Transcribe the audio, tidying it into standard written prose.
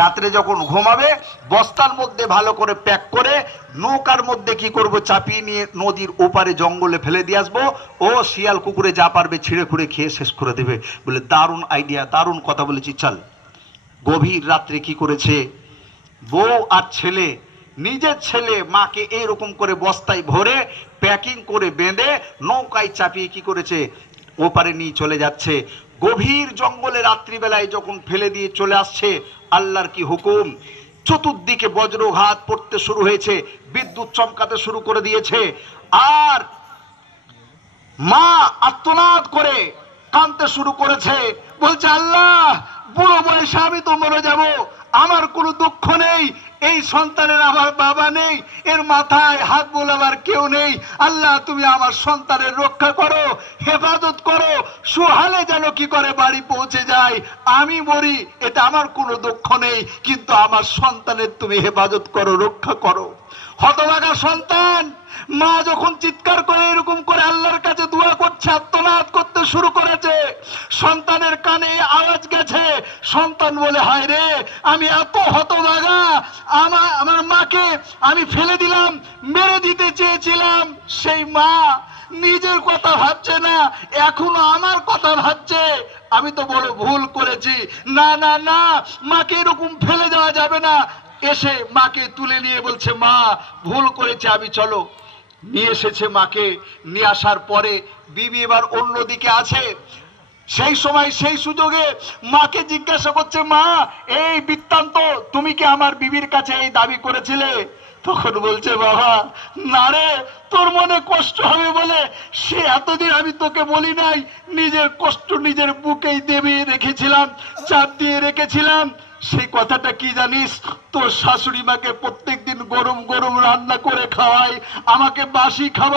রাত্রে যখন ঘুমাবে বস্তার মধ্যে ভালো করে প্যাক করে নৌকার মধ্যে কি করব, চাপিয়ে নিয়ে নদীর ওপারে জঙ্গলে ফেলে দিয়ে আসবো। ও শিয়াল কুকুরে যা পারবে ছিঁড়ে খুঁড়ে খেয়ে শেষ করে দেবে। বলে দারুণ আইডিয়া, দারুণ কথা বলেছি, চল। গভীর রাত্রে কি করেছে, বউ আর ছেলে, নিজের ছেলে মাকে এইরকম করে বস্তায় ভরে প্যাকিং করে বেঁধে নৌকায় চাপিয়ে কি করেছে, ওপারে নিয়ে চলে যাচ্ছে। গভীর জঙ্গলে রাত্রিবেলায় যখন ফেলে দিয়ে চলে আসছে, আল্লাহর কি হুকুম, চতুর্দিকে বজ্রঘাত পড়তে শুরু হয়েছে, বিদ্যুৎ চমকাতে শুরু করে দিয়েছে। আর মা আর্তনাদ করে কাঁদতে শুরু করেছে, বলছে আল্লাহ, বুড়ো বয়সে আমি তো মরে যাব, আমার কোনো দুঃখ নেই, এই সন্তানের আমার বাবা নেই, এর মাথায় হাত বোলাবার কেউ নেই। আল্লাহ তুমি আমার সন্তানের রক্ষা করো, হেফাজত করো, সুহালে যেন কি করে বাড়ি পৌঁছে যায়। আমি মরি এটা আমার কোনো দুঃখ নেই, কিন্তু আমার সন্তানের তুমি হেফাজত করো, রক্ষা করো। হতভাগা সন্তান, মা যখন চিৎকার করে এরকম করে আল্লাহর কাছে দোয়া করছে, আর্তনাদ করতে শুরু করেছে, সন্তানের কানে আওয়াজ গেছে। সন্তান বলে, হায় রে, আমি এত হতভাগা, আমার মাকে আমি ফেলে দিলাম, মেরে দিতে চেয়েছিলাম, সেই মা নিজের কথা ভাবছে না, এখনো আমার কথা ভাবছে। আমি তো বড় ভুল করেছি, না না না, মাকে এরকম ফেলে দেওয়া যাবে না। এসে মাকে তুলে নিয়ে বলছে, মা ভুল করেছে আমি, চলো। নিয়ে এসেছে মাকে, নিয়ে আসার পরে বিবি এবার অন্যদিকে আছে। সেই সময় সেই সুযোগে মাকে জিজ্ঞাসা করছে, মা এই বৃত্তান্ত তুমি কি আমার বিবির কাছে এই দাবি করেছিলে? তখন বলছে, বাবা না রে, তোর মনে কষ্ট হবে বলে সে এতদিন আমি তোকে বলি নাই, নিজের কষ্ট নিজের বুকেই দেবে রেখেছিলাম, চাপ দিয়ে রেখেছিলাম। সেই কথাটা কি জানিস, তোর শাশুড়ি মাকে প্রত্যেকদিন গরম গরম রান্না করে খাওয়ায়, আমাকে বাসি খাবার